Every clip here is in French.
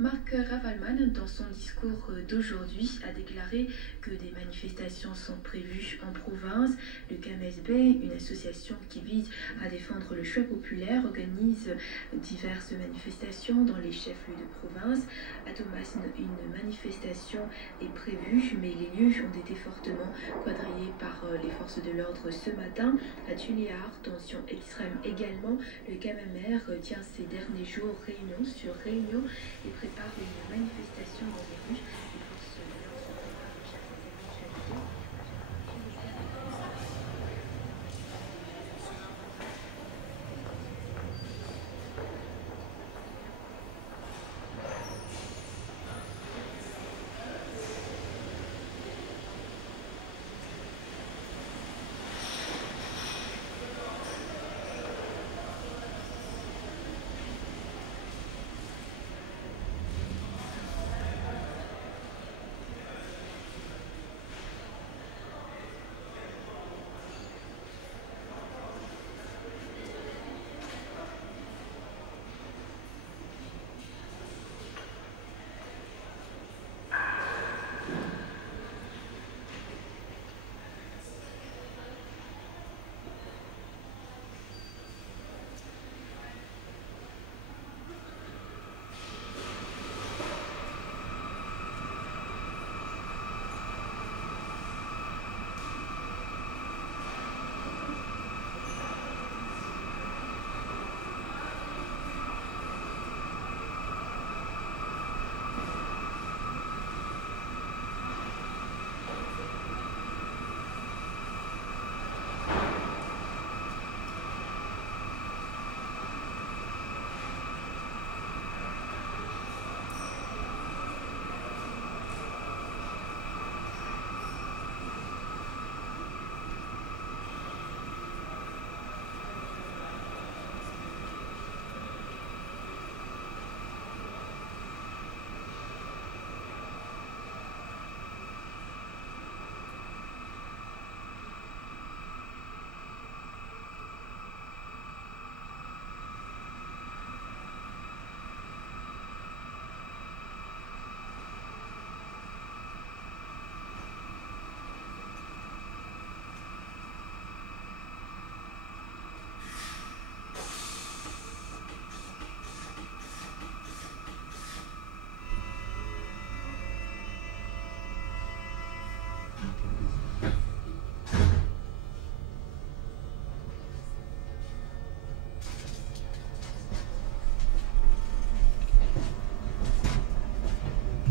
Marc Ravalman, dans son discours d'aujourd'hui, a déclaré que des manifestations sont prévues en province. Le KMSB, une association qui vise à défendre le choix populaire, organise diverses manifestations dans les chefs-lieux de province. À Thomas, une manifestation est prévue, mais les lieux ont été fortement quadrillés par les forces de l'ordre ce matin. À Tuléar, tension extrême également. Le KMR tient ces derniers jours réunion sur réunion et prépare une manifestation dans les rues. Les forces de l'ordre se préparent chaque éventualité.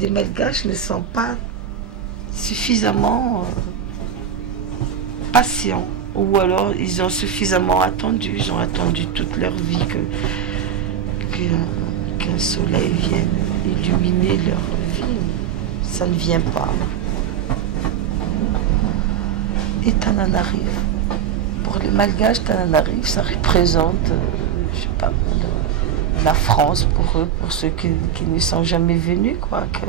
Les Malgaches ne sont pas suffisamment patients, ou alors ils ont suffisamment attendu, ils ont attendu toute leur vie qu'un soleil vienne illuminer leur vie. Ça ne vient pas. Et Tananarive. Pour les Malgaches, Tananarive, ça représente, je sais pas, la France pour eux, pour ceux qui ne sont jamais venus, quoi. Que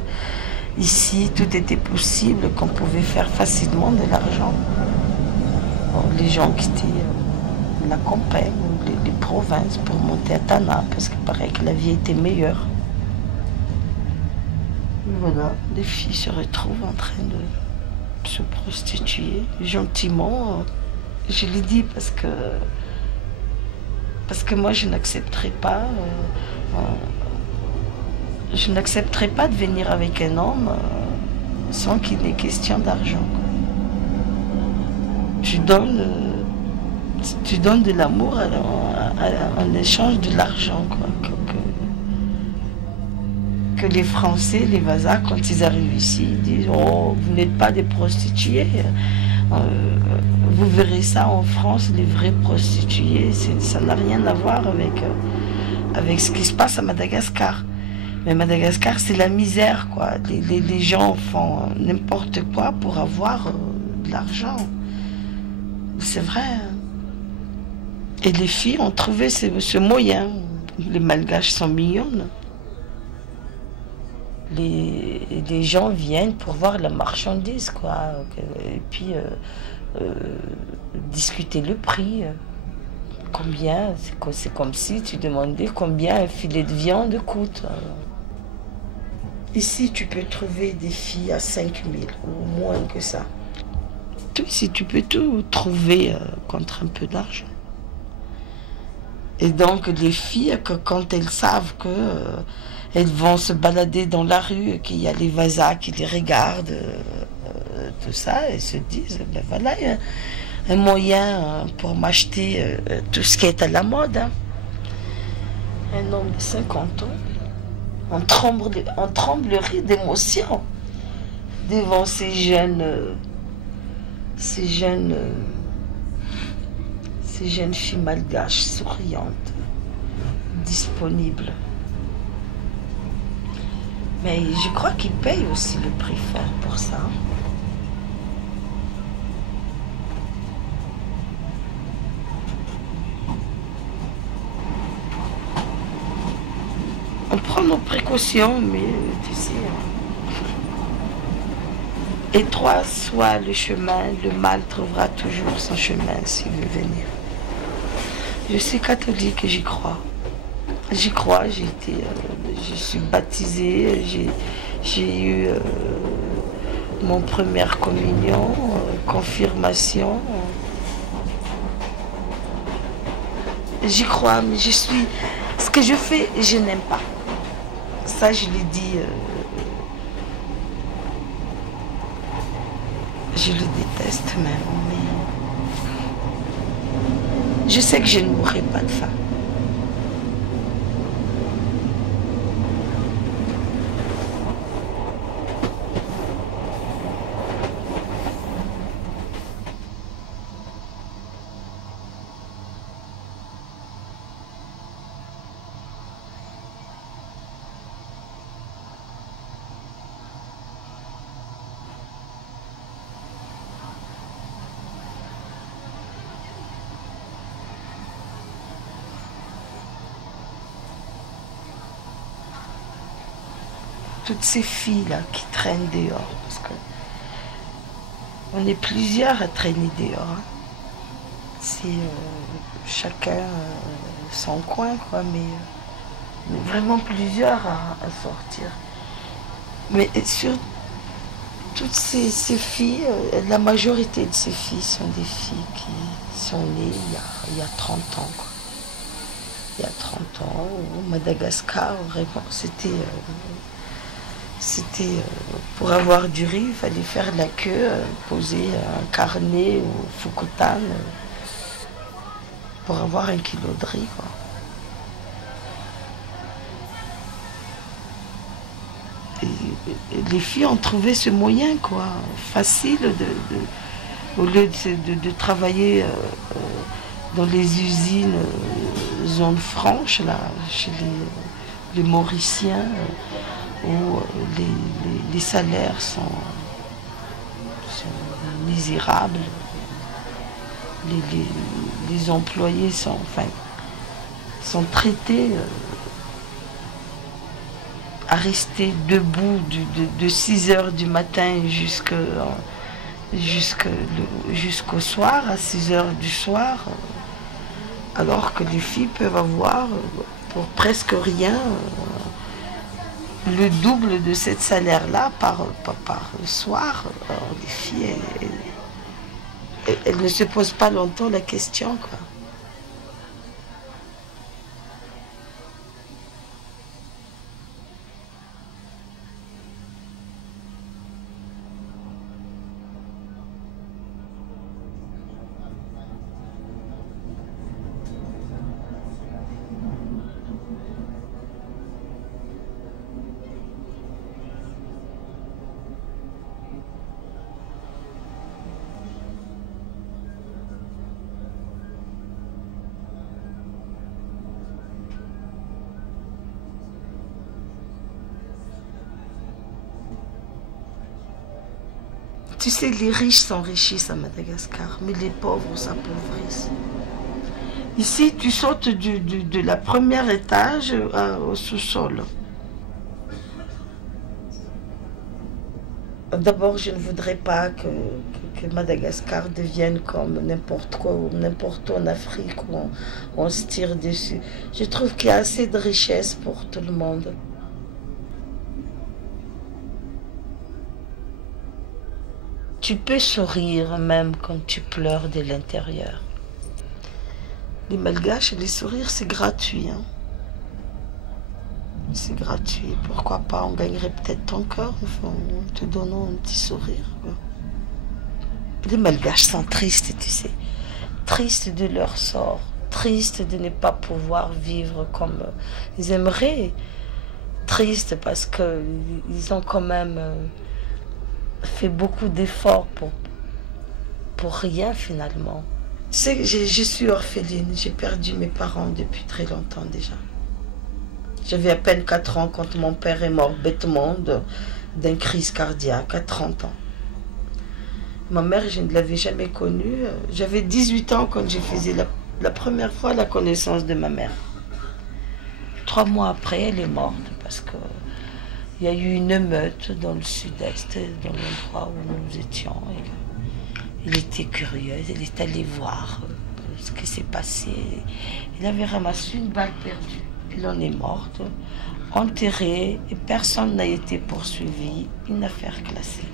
ici, tout était possible, qu'on pouvait faire facilement de l'argent. Bon, les gens quittaient la campagne ou les provinces pour monter à Tana, parce qu'il paraît que la vie était meilleure. Et voilà, les filles se retrouvent en train de se prostituer gentiment. Je l'ai dit parce que moi je n'accepterai pas de venir avec un homme sans qu'il ait question d'argent. Tu donnes de l'amour en échange de l'argent, quoi. Que les Français, les Vasas, quand ils arrivent ici, ils disent « Oh, vous n'êtes pas des prostituées ». Vous verrez ça en France, les vrais prostituées, ça n'a rien à voir avec ce qui se passe à Madagascar. Mais Madagascar, c'est la misère, quoi. Les gens font n'importe quoi pour avoir de l'argent. C'est vrai. Hein. Et les filles ont trouvé ce moyen. Les Malgaches sont mignonnes. Les gens viennent pour voir la marchandise, quoi. Et puis discuter le prix. Combien, c'est comme si tu demandais combien un filet de viande coûte. Ici, tu peux trouver des filles à 5 000 ou moins que ça. Tout ici, tu peux tout trouver contre un peu d'argent. Et donc, les filles, que quand elles savent que elles vont se balader dans la rue, qu'il y a les vasas qui les regardent, tout ça, elles se disent, ben voilà, il y a un moyen pour m'acheter tout ce qui est à la mode. Hein. Un homme de 50 ans, on tremblerait d'émotion devant ces jeunes filles malgaches, souriantes, disponibles. Mais je crois qu'ils payent aussi le prix fort pour ça. On prend nos précautions, mais tu sais, étroit soit le chemin, le mal trouvera toujours son chemin s'il veut venir. Je suis catholique et j'y crois. J'y crois, je suis baptisée, j'ai eu mon première communion, confirmation. J'y crois, mais ce que je fais, je n'aime pas. Ça, je l'ai dit. Je le déteste même, mais je sais que je ne mourrai pas de faim. Toutes ces filles-là qui traînent dehors, parce que on est plusieurs à traîner dehors. Hein. C'est chacun son coin, quoi, mais vraiment plusieurs à sortir. Mais sur toutes ces filles, la majorité de ces filles sont des filles qui sont nées il y a 30 ans, quoi. Il y a 30 ans, au Madagascar, vraiment, c'était pour avoir du riz, il fallait faire la queue, poser un carnet au Foukoutane pour avoir 1 kilo de riz, quoi. Et les filles ont trouvé ce moyen, quoi, facile, au lieu de travailler dans les usines zone franche, là, chez les Mauriciens, où les salaires sont misérables, les employés sont traités à rester debout de 6 heures du matin jusqu'au soir, à 6 heures du soir, alors que les filles peuvent avoir pour presque rien le double de ce salaire-là par soir. Alors, les filles, elles ne se posent pas longtemps la question, quoi. Tu sais, les riches s'enrichissent à Madagascar, mais les pauvres s'appauvrissent. Ici, tu sautes de la première étage au sous-sol. D'abord, je ne voudrais pas que Madagascar devienne comme n'importe quoi, ou n'importe où en Afrique où on se tire dessus. Je trouve qu'il y a assez de richesse pour tout le monde. Tu peux sourire même quand tu pleures de l'intérieur. Les Malgaches, les sourires, c'est gratuit. Hein. C'est gratuit. Pourquoi pas? On gagnerait peut-être ton cœur en te donnant un petit sourire. Quoi. Les Malgaches sont tristes, tu sais. Tristes de leur sort. Tristes de ne pas pouvoir vivre comme ils aimeraient. Tristes parce qu'ils ont quand même fait beaucoup d'efforts pour rien finalement. Tu sais, je suis orpheline. J'ai perdu mes parents depuis très longtemps déjà. J'avais à peine 4 ans quand mon père est mort bêtement d'une crise cardiaque à 30 ans. Ma mère, je ne l'avais jamais connue. J'avais 18 ans quand je faisais la première fois la connaissance de ma mère. 3 mois après, elle est morte parce qu'il y a eu une émeute dans le sud-est, dans l'endroit où nous étions. Elle était curieuse, elle est allée voir ce qui s'est passé. Elle avait ramassé une balle perdue. Elle en est morte, enterrée, et personne n'a été poursuivi. Une affaire classée.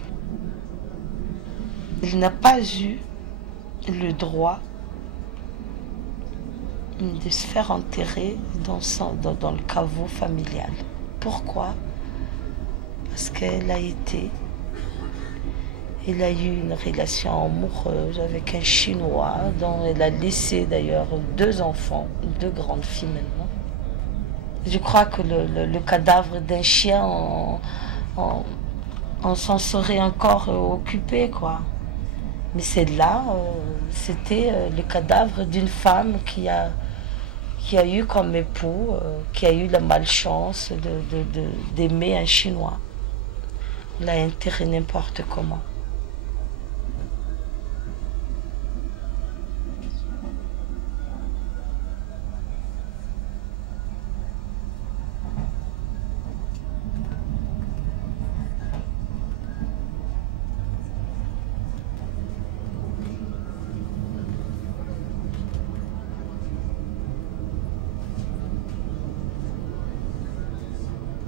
Elle n'a pas eu le droit de se faire enterrer dans le caveau familial. Pourquoi? Parce qu'elle a eu une relation amoureuse avec un Chinois dont elle a laissé d'ailleurs 2 enfants, 2 grandes filles maintenant. Je crois que le cadavre d'un chien, on s'en serait encore occupé, quoi. Mais celle-là, c'était le cadavre d'une femme qui a eu comme époux, qui a eu la malchance d'aimer un Chinois. On l'a enterré n'importe comment.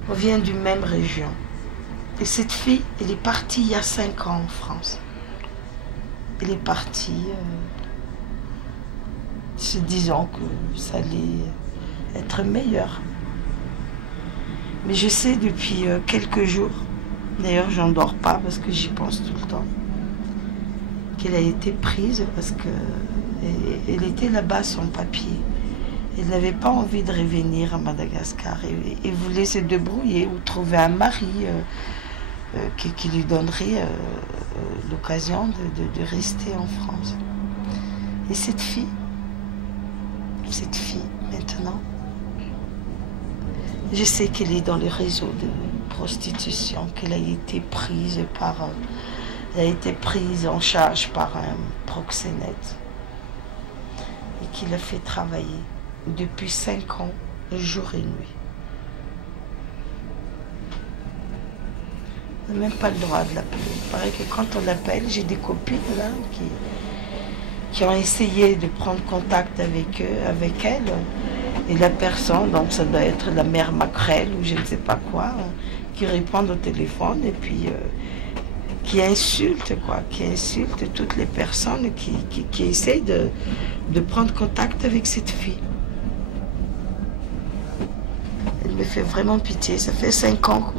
On vient d'une même région. Et cette fille, elle est partie il y a 5 ans en France. Elle est partie se disant que ça allait être meilleur. Mais je sais depuis quelques jours, d'ailleurs j'en dors pas parce que j'y pense tout le temps, qu'elle a été prise parce qu'elle était là-bas sans papier. Elle n'avait pas envie de revenir à Madagascar et voulait se débrouiller ou trouver un mari qui lui donnerait l'occasion de rester en France. Et cette fille, maintenant, je sais qu'elle est dans le réseau de prostitution, qu'elle a été prise en charge par un proxénète et qu'il l'a fait travailler depuis 5 ans, jour et nuit. On n'a même pas le droit de l'appeler. Il paraît que quand on l'appelle, j'ai des copines là qui ont essayé de prendre contact avec elle. Et la personne, donc ça doit être la mère Macrel ou je ne sais pas quoi, qui répond au téléphone et puis qui insulte toutes les personnes qui essayent de prendre contact avec cette fille. Elle me fait vraiment pitié. Ça fait 5 ans que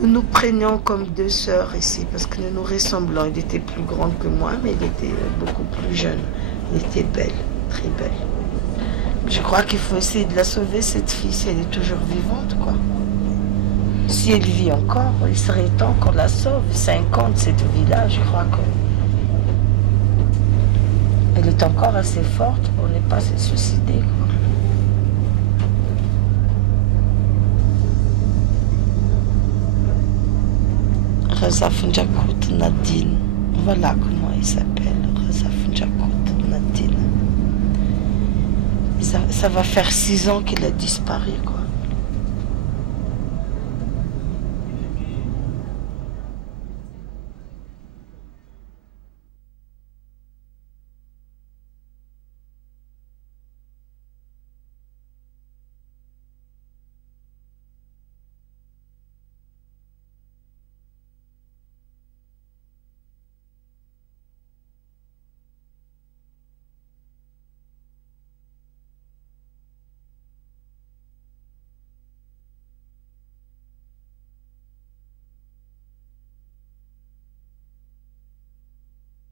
nous nous prenions comme 2 sœurs ici parce que nous nous ressemblons. Elle était plus grande que moi, mais elle était beaucoup plus jeune. Elle était belle, très belle. Je crois qu'il faut essayer de la sauver, cette fille, si elle est toujours vivante, quoi. Si elle vit encore, il serait temps qu'on la sauve. 5 ans de cette vie-là, je crois qu'elle est encore assez forte pour ne pas se suicider, quoi. Reza Funjakout Nadine, voilà comment il s'appelle, Reza Funjakout Nadine. Ça va faire 6 ans qu'il a disparu, quoi.